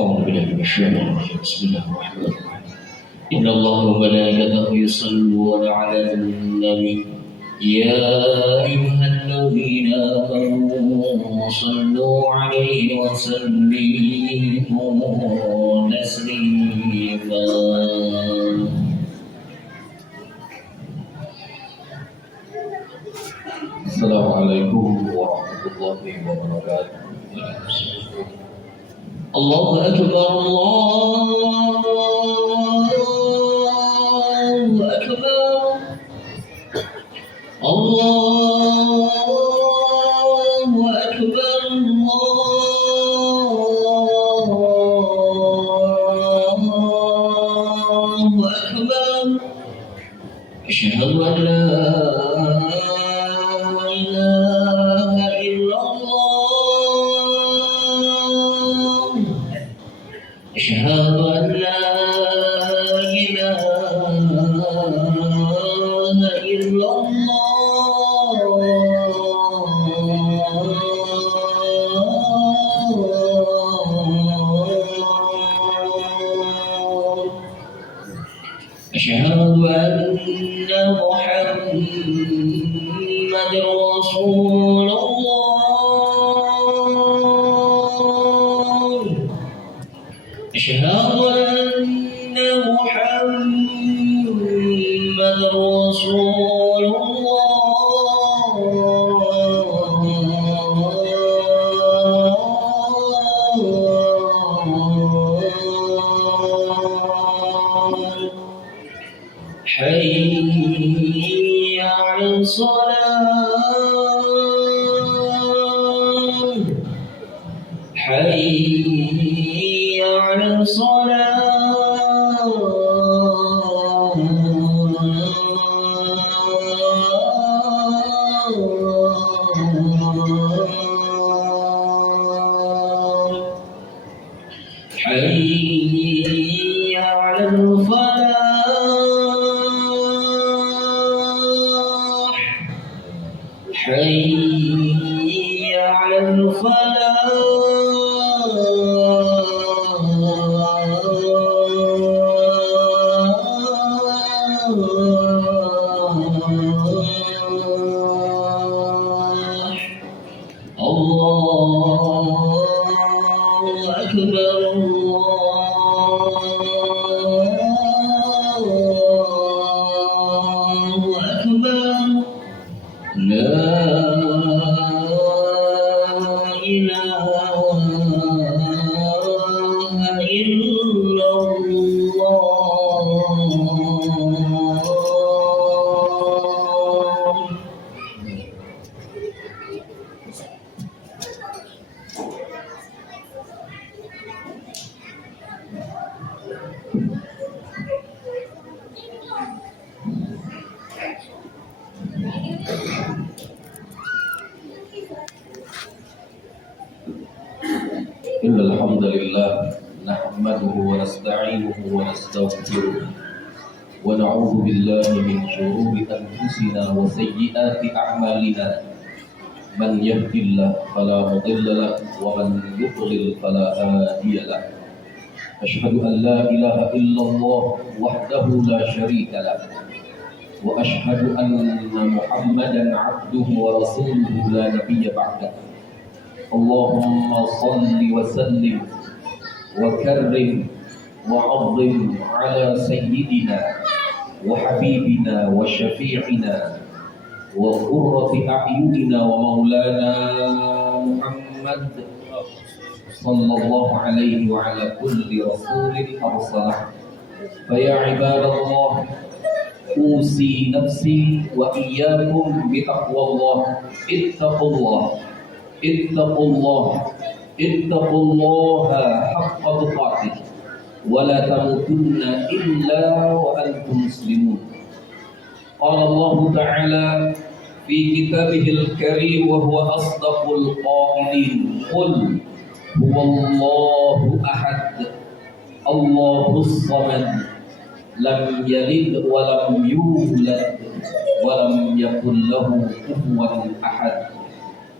أعوذ بالله من الشيطان الرجيم بسم الله الرحمن الرحيم إن الله وملائكته يصلون على النبي يا أيها الذين آمنوا صلوا عليه وسلموا تسليما السلام عليكم ورحمة الله وبركاته الله أكبر الله أكبر الله أكبر الله أكبر أشهد أن لا إله إلا الله أشهد أن لا إله إلا الله أشهد أن محمد رسول الله أشهد أن محمد رسول الله حي على الصلاة حي على الصلاة حي على الفلاح حي على الفلاح الله أكبر الله أكبر لا إله إلا الله إن الحمد لله نحمده ونستعينه ونستغفره ونعوذ بالله من شرور أنفسنا وسيئات أعمالنا من يهد الله فلا مضل له ومن يضلل فلا هادي له أشهد أن لا إله إلا الله وحده لا شريك له وأشهد أن محمدا عبده ورسوله لا نبي بعده اللهم صل وسلم وكرم وعظم على سيدنا وحبيبنا وشفيعنا وقرة أعيننا ومولانا محمد صلى الله عليه وعلى كل رسول أرسله فيا عباد الله أوصي نفسي وإياكم بتقوى الله اتقوا الله اتقوا الله اتقوا الله حق تقاته ولا تموتن إلا وأنتم مسلمون قال الله تعالى في كتابه الكريم وهو أصدق القائلين قل هو الله أحد الله الصمد لم يلد ولم يولد ولم يكن له كفوا أحد.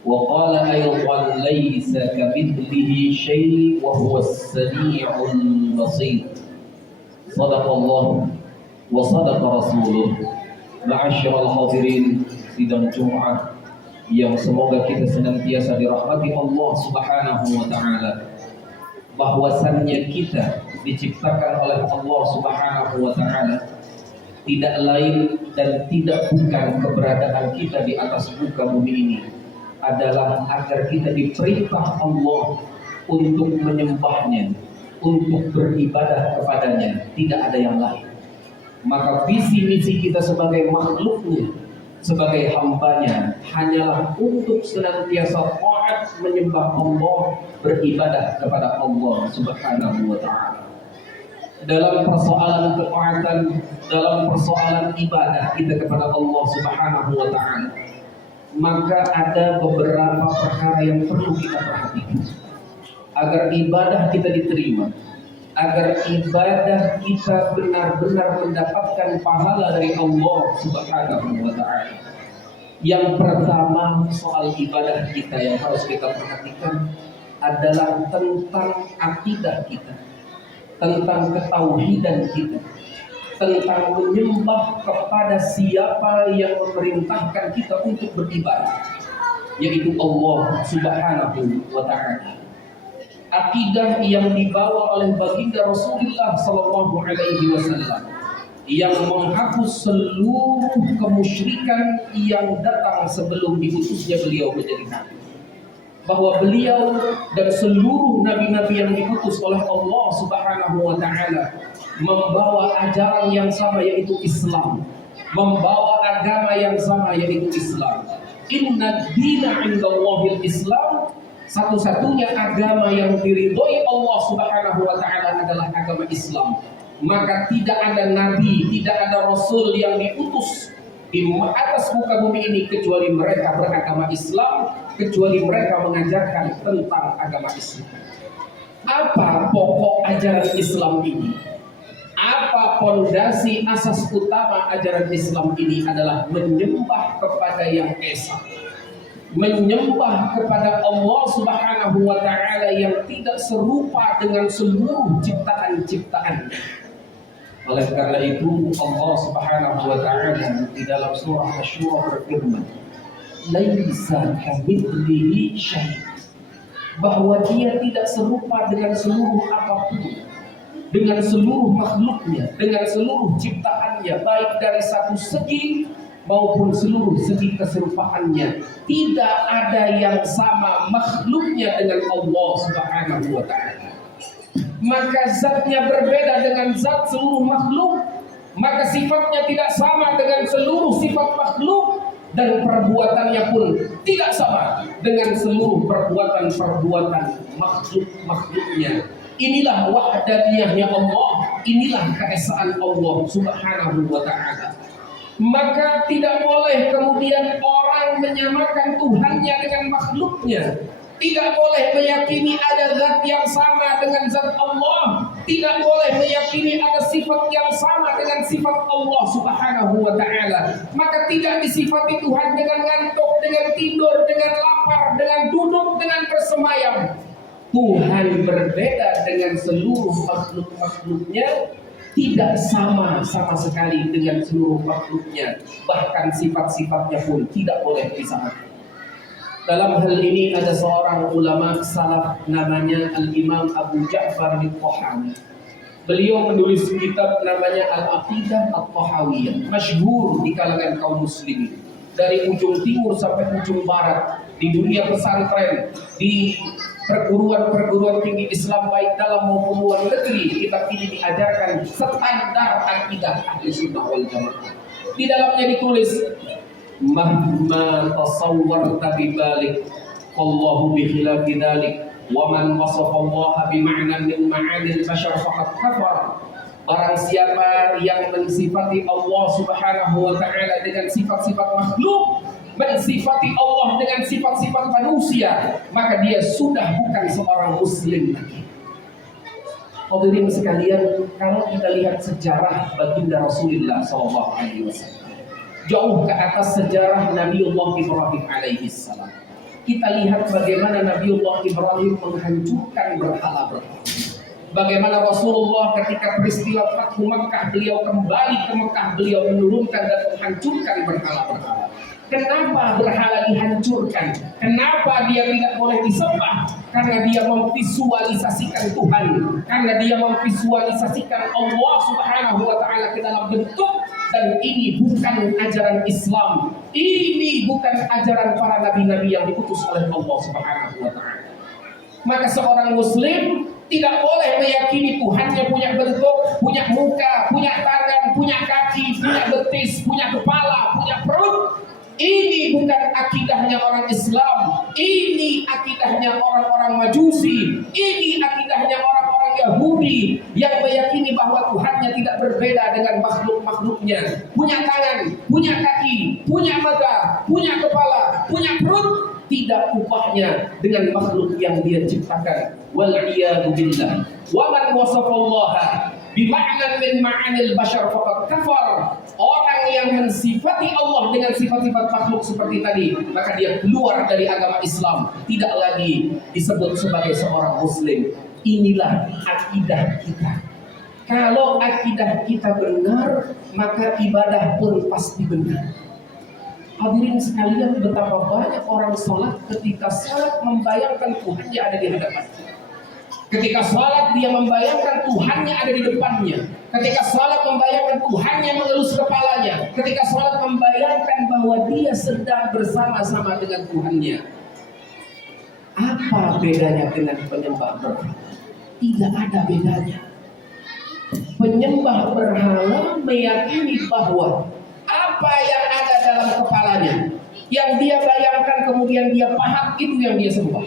وقال أيضا ليس كمثله شيء وهو السميع البصير. صدق الله وصدق رسوله. Ma'asyiral hadirin sidang Jumat yang semoga kita senantiasa dirahmati Allah Subhanahu wa taala. Bahwasannya kita diciptakan oleh Allah Subhanahu wa taala tidak lain dan tidak bukan keberadaan kita di atas muka bumi ini adalah agar kita diperintah Allah untuk menyembahnya, untuk beribadah kepadanya, tidak ada yang lain. Maka visi misi kita sebagai makhluknya, sebagai hambanya, hanyalah untuk senantiasa taat menyembah Allah, beribadah kepada Allah Subhanahu wa ta'ala. Dalam persoalan ketaatan, dalam persoalan ibadah kita kepada Allah Subhanahu wa ta'ala, maka ada beberapa perkara yang perlu kita perhatikan agar ibadah kita diterima, agar ibadah kita benar-benar mendapatkan pahala dari Allah Subhanahu wa ta'ala. Yang pertama, soal ibadah kita yang harus kita perhatikan adalah tentang akidah kita, tentang ketauhidan kita, tentang menyembah kepada siapa yang memerintahkan kita untuk beribadah, yaitu Allah Subhanahu wa ta'ala. Akidah yang dibawa oleh baginda Rasulullah sallallahu alaihi wasallam yang menghapus seluruh kemusyrikan yang datang sebelum diutusnya beliau menjadi nabi. Bahwa beliau dan seluruh nabi-nabi yang diutus oleh Allah Subhanahu wa taala membawa ajaran yang sama, yaitu Islam, membawa agama yang sama, yaitu Islam. Inna dina 'indallahil Islam. Satu-satunya agama yang diridhoi Allah Subhanahu wa ta'ala adalah agama Islam. Maka tidak ada nabi, tidak ada rasul yang diutus di atas muka bumi ini kecuali mereka beragama Islam, kecuali mereka mengajarkan tentang agama Islam. Apa pokok ajaran Islam ini? Apa pondasi asas utama ajaran Islam ini? Adalah menyembah kepada yang esa, menyembah kepada Allah Subhanahu wa ta'ala yang tidak serupa dengan seluruh ciptaan-ciptaan. Oleh karena itu Allah Subhanahu wa ta'ala di dalam surah Asy-Syura berfirman, laisa kamitslihi syai', bahwa dia tidak serupa dengan seluruh apapun, dengan seluruh makhluknya, dengan seluruh ciptaannya, baik dari satu segi maupun seluruh segi keserupaannya. Tidak ada yang sama makhluknya dengan Allah Subhanahu wa ta'ala. Maka zatnya berbeda dengan zat seluruh makhluk, maka sifatnya tidak sama dengan seluruh sifat makhluk, dan perbuatannya pun tidak sama dengan seluruh perbuatan-perbuatan makhluk-makhluknya. Inilah wahdaniyahnya Allah, inilah keesaan Allah Subhanahu wa ta'ala. Maka tidak boleh kemudian orang menyamakan Tuhannya dengan makhluknya. Tidak boleh meyakini ada zat yang sama dengan zat Allah. Tidak boleh meyakini ada sifat yang sama dengan sifat Allah Subhanahu wa ta'ala. Maka tidak disifati Tuhan dengan ngantuk, dengan tidur, dengan lapar, dengan duduk, dengan bersemayam. Tuhan berbeda dengan seluruh makhluk-makhluknya, tidak sama sekali dengan seluruh makhluknya. Bahkan sifat-sifatnya pun tidak boleh disamakan. Dalam hal ini ada seorang ulama salaf namanya Al-Imam Abu Ja'far Al-Tahawi. Beliau menulis kitab namanya Al-Aqidah At-Tahawiyah, masyhur di kalangan kaum muslimin. Dari ujung timur sampai ujung barat, di dunia pesantren, di perguruan-perguruan tinggi Islam baik dalam maupun luar negeri, kitab ini diajarkan standar akidah ahli sunnah wal jamaah. Di dalamnya ditulis, mahma tasawwarta bibalik wallahu bikhilafi dzalik wa man wasafa Allah bima'nan min ma'anil bashar faqad kafar. Barang siapa yang mensifati Allah Subhanahu wa ta'ala dengan sifat-sifat makhluk, mensifati Allah dengan sifat-sifat manusia, maka dia sudah bukan seorang muslim lagi. Hadirin sekalian, kalau kita lihat sejarah baginda Rasulullah SAW, jauh ke atas sejarah Nabiullah Ibrahim alaihissalam. Kita lihat bagaimana Nabiullah Ibrahim menghancurkan berhala-berhala. Bagaimana Rasulullah ketika peristiwa Fathu Makkah, beliau kembali ke Mekah, beliau menurunkan dan menghancurkan berhala-berhala. Kenapa berhala dihancurkan? Kenapa dia tidak boleh disembah? Karena dia memvisualisasikan Tuhan, karena dia memvisualisasikan Allah Subhanahu wa Ta'ala ke dalam bentuk. Dan ini bukan ajaran Islam, ini bukan ajaran para nabi-nabi yang diutus oleh Allah Subhanahu wa Ta'ala. Maka seorang muslim tidak boleh meyakini Tuhannya punya bentuk, punya muka, punya tangan, punya kaki, punya betis, punya kepala, punya perut. Ini bukan akidahnya orang Islam, ini akidahnya orang-orang Majusi, ini akidahnya orang-orang Yahudi yang meyakini bahwa Tuhannya tidak berbeda dengan makhluk-makhluknya. Punya tangan, punya kaki, punya mata, punya kepala, punya perut, tidak upahnya dengan makhluk yang dia ciptakan. Wal'iyadu billah. Wa man wasafallaha bima'nan min ma'anil bashar faqad kafar. Orang yang mensifati Allah dengan sifat-sifat makhluk seperti tadi, maka dia keluar dari agama Islam, tidak lagi disebut sebagai seorang muslim. Inilah akidah kita. Kalau akidah kita benar, maka ibadah pun pasti benar. Hadirin sekalian, betapa banyak orang sholat ketika sholat membayangkan Tuhannya ada di hadapannya. Ketika sholat dia membayangkan Tuhannya ada di depannya. Ketika sholat membayangkan Tuhannya mengelus kepalanya. Ketika sholat membayangkan bahwa dia sedang bersama-sama dengan Tuhannya. Apa bedanya dengan penyembah berhala? Tidak ada bedanya. Penyembah berhala meyakini bahwa apa yang ada dalam kepalanya, yang dia bayangkan kemudian dia paham, itu yang dia sembah.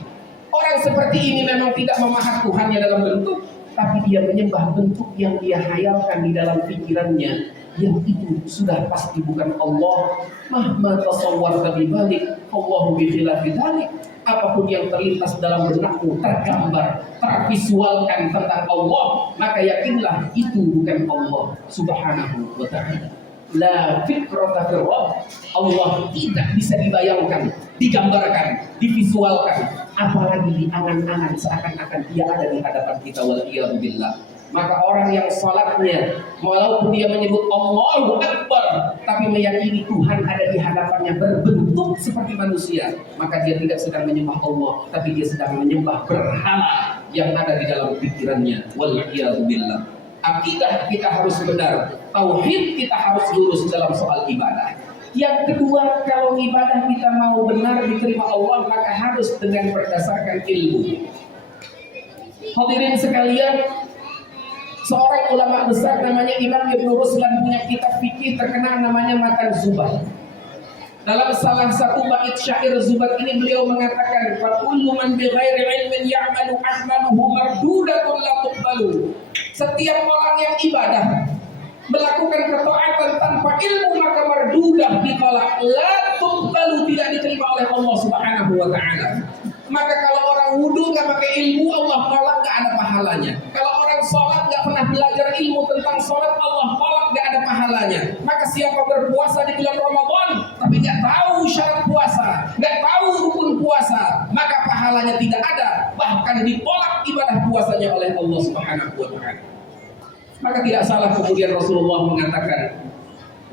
Orang seperti ini memang tidak memahami Tuhannya dalam bentuk, tapi dia menyembah bentuk yang dia hayalkan di dalam pikirannya, yang itu sudah pasti bukan Allah. Mahma tasawwarta bibalik Allahu bi khilafi dzalik. Apapun yang terlintas dalam benakmu, tergambar, tervisualkan tentang Allah, maka yakinlah itu bukan Allah Subhanahu wa Ta'ala. La fikrata fi Rabb. Allah tidak bisa dibayangkan, digambarkan, divisualkan, apalagi diangan-angan seakan-akan dia ada di hadapan kita. Wal'iyadu billah. Maka orang yang salatnya, walaupun dia menyebut Allahu Akbar, tapi meyakini Tuhan ada di hadapannya berbentuk seperti manusia, maka dia tidak sedang menyembah Allah, tapi dia sedang menyembah berhala yang ada di dalam pikirannya. Wal'iyadu billah. Akidah kita harus benar, tauhid kita harus lurus dalam soal ibadah. Yang kedua, kalau ibadah kita mau benar diterima Allah, maka harus dengan berdasarkan ilmu. Hadirin sekalian, seorang ulama besar namanya Imam Ibn Ruslan punya kitab fikih terkenal namanya Matan Zubat. Dalam salah satu bait syair Zubat ini beliau mengatakan, "Fa kullu man bi ghairi ilmin ya'malu a'maluhu mardudatun la tuqbalu." Setiap orang yang ibadah melakukan ketaatan tanpa ilmu maka mardudah ditolak, la tuqbalu, tidak diterima oleh Allah Subhanahu wa Ta'ala. Maka kalau orang wudu nggak pakai ilmu, Allah tolak, nggak ada pahalanya. Kalau orang sholat nggak pernah belajar ilmu tentang sholat, Allah tolak, nggak ada pahalanya. Maka siapa berpuasa di bulan Ramadan tapi nggak tahu syarat puasa, nggak tahu rukun puasa, maka pahalanya tidak ada, bahkan ditolak ibadah puasanya oleh Allah Subhanahu wa Ta'ala. Maka tidak salah kemudian Rasulullah mengatakan,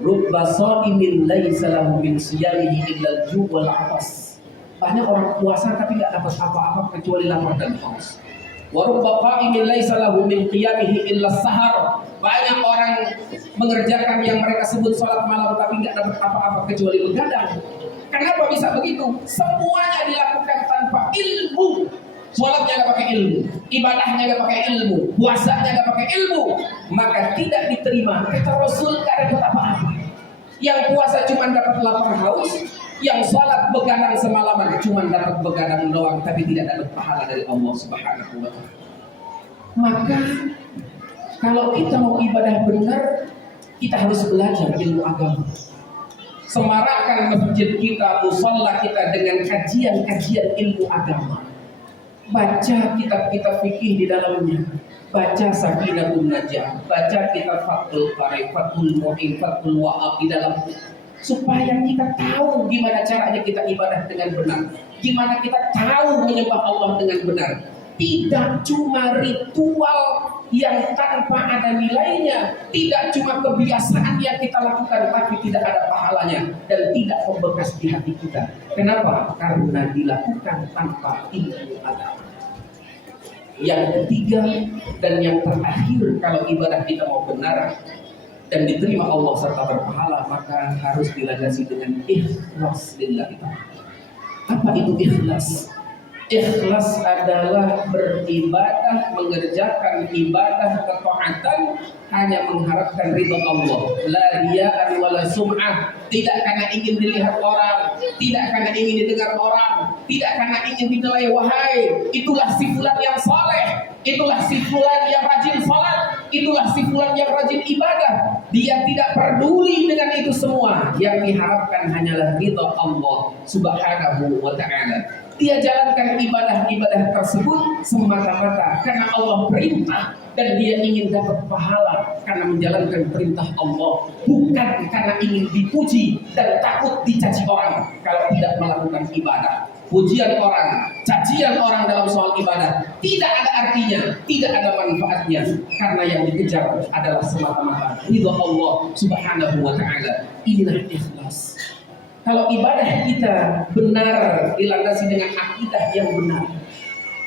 rubba sha'imin laisa lahu min siyamihi illa al-ju' wal 'atas. Banyak orang puasa tapi nggak dapat apa-apa kecuali lapar dan haus. Wa rubba qa'imin laisa lahu min qiyamihi illa sahar. Banyak orang mengerjakan yang mereka sebut salat malam tapi nggak dapat apa-apa kecuali begadang. Kenapa bisa begitu? Semuanya dilakukan tanpa ilmu. Salatnya nggak pakai ilmu, ibadahnya nggak pakai ilmu, puasanya nggak pakai ilmu, maka tidak diterima. Kata Rasul, nggak dapat apa-apa. Yang puasa cuma dapat lapar haus, yang salat begadang semalaman cuma dapat begadang doang, tapi tidak dapat pahala dari Allah Subhanahu wa Ta'ala. Maka kalau kita mau ibadah benar, kita harus belajar ilmu agama. Semarakkan masjid kita, musalla kita dengan kajian-kajian ilmu agama. Baca kitab-kitab fikih di dalamnya, baca Sakinatun Najah, baca kitab Fathul Bari, Fathul Mu'in, Fathul Wa'ab di dalamnya. supaya kita tahu gimana caranya kita ibadah dengan benar, gimana kita tahu menyembah Allah dengan benar. Tidak cuma ritual yang tanpa ada nilainya, tidak cuma kebiasaan yang kita lakukan tapi tidak ada pahalanya dan tidak membekas di hati kita. Kenapa? Karena dilakukan tanpa ilmu agama. Yang ketiga dan yang terakhir, kalau ibadah kita mau benar dan diterima Allah serta berpahala, maka harus dilandasi dengan ikhlas lillahi ta'ala. Apa itu ikhlas? Ikhlas adalah beribadah, mengerjakan ibadah ketaatan hanya mengharapkan ridha Allah. La riya'an wala sum'ah. Tidak karena ingin dilihat orang, tidak karena ingin didengar orang, tidak karena ingin dinilai, wahai itulah si fulan yang saleh, itulah si fulan yang rajin salat, itulah si fulan yang rajin ibadah. Dia tidak peduli dengan itu semua. Yang diharapkan hanyalah ridha Allah Subhanahu wa ta'ala. Dia jalankan ibadah-ibadah tersebut semata-mata karena Allah perintah dan dia ingin dapat pahala karena menjalankan perintah Allah, bukan karena ingin dipuji dan takut dicaci orang kalau tidak melakukan ibadah. Pujian orang, cacian orang dalam soal ibadah tidak ada artinya, tidak ada manfaatnya, karena yang dikejar adalah semata-mata ridha Allah Subhanahu wa ta'ala. Inilah ikhlas. Kalau ibadah kita benar, dilandasi dengan akidah yang benar,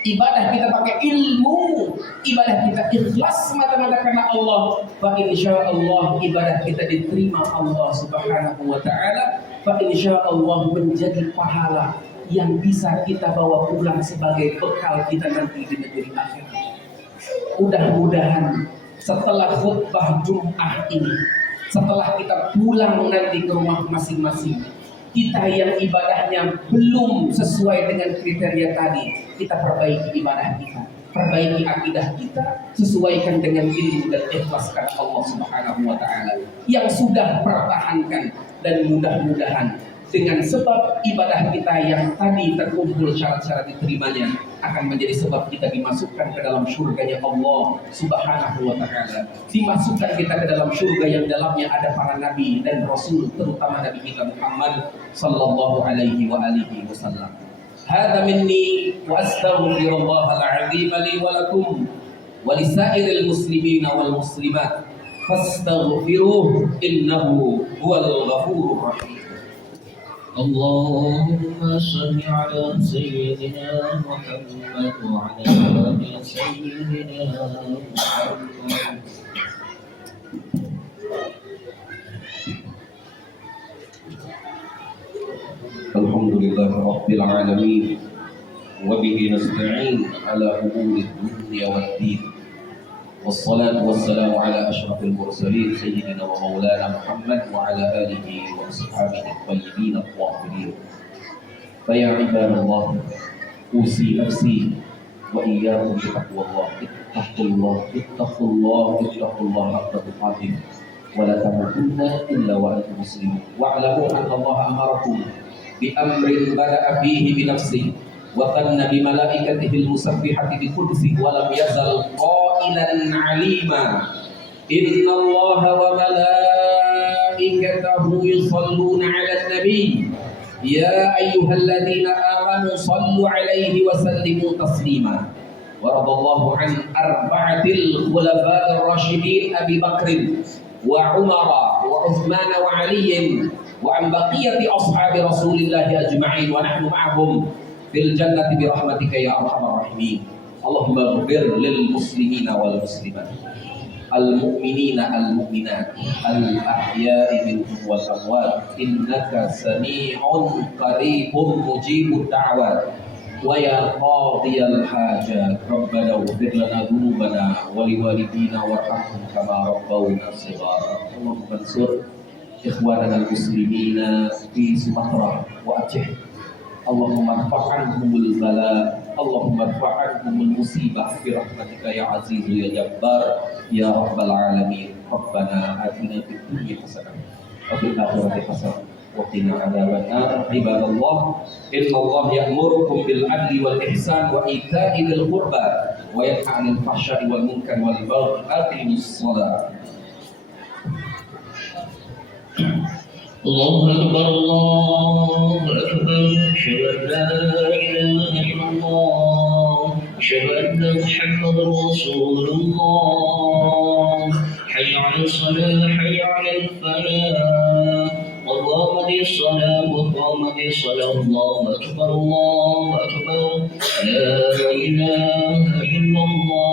ibadah kita pakai ilmu, ibadah kita ikhlas semata-mata karena Allah, fa insyaallah ibadah kita diterima Allah Subhanahu wa ta'ala, fa insyaallah menjadi pahala yang bisa kita bawa pulang sebagai bekal kita nanti di negeri akhirat. Mudah-mudahan setelah khutbah Jumat ini, setelah kita pulang nanti ke rumah masing-masing, kita yang ibadahnya belum sesuai dengan kriteria tadi, kita perbaiki ibadah kita, perbaiki akidah kita, sesuaikan dengan ilmu dan ikhlas karena Allah Subhanahu wa ta'ala. Yang sudah pertahankan, dan mudah-mudahan dengan sebab ibadah kita yang tadi terkumpul syarat-syarat diterimanya akan menjadi sebab kita dimasukkan ke dalam surganya Allah Subhanahu wa ta'ala. Dimasukkan kita ke dalam surga yang dalamnya ada para nabi dan rasul, terutama Nabi kita Muhammad sallallahu alaihi wa alihi wasallam. Hadza minni wa astaghfirullahal azim li wa lakum wa lisairil muslimina wal muslimat fastaghfiruhu innahu huwal ghafurur rahim. اللهم صل على سيدنا محمد وعلى آل سيدنا محمد. الحمد لله رب العالمين وبه نستعين على أمور الدنيا والدين والصلاة والسلام على أشرف المرسلين سيدنا ومولانا محمد وعلى آله وأصحابه الطيبين الطاهرين. فيا عباد الله أوصي نفسي وإياكم بتقوى الله. اتقوا الله اتقوا الله اتقوا الله حق تقاته ولا تموتن إلا وأنتم مسلمون. واعلموا أن الله أمركم بأمر بدأ فيه بنفسه وقن بملائكته المسبحة بقدسه ولم يزل قائلا عليما إن الله وملائكته يصلون على النبي يا أيها الذين آمنوا صلوا عليه وسلموا تسليما. ورضى الله عن أربعة الخلفاء الراشدين أبي بكر وعمر وعثمان وعلي وعن بقية أصحاب رسول الله أجمعين ونحن معهم في الجنة برحمتك يا أرحم الراحمين. اللهم اغفر للمسلمين والمسلمات المؤمنين المؤمنات الأحياء منهم والأموات إنك سميع قريب مجيب الدعوات ويا قاضي الحاجات ربنا اغفر لنا ذنوبنا ولوالدينا وارحمهم كما ربونا صغارا. اللهم انصر إخواننا المسلمين في سمطرة وأجه. اللهم ارفع عنهم البلاء، اللهم ارفع عنهم المصيبة برحمتك يا عزيز يا جبار يا رب العالمين. ربنا آتنا في الدنيا حسنة وفي الآخرة حسنة وقنا عذاب النار. عباد الله إن الله يأمركم بالعدل والإحسان وإيتاء ذي القربى وينهى عن الفحشاء والمنكر والبغي. أقيموا الصلاة. الله أكبر الله أكبر أشهد أن لا إله إلا الله أشهد أن محمدا رسول الله حي على الصلاة حي على الفلاح وقامت الصلاة وقامت الصلاة الله أكبر الله أكبر لا إله إلا الله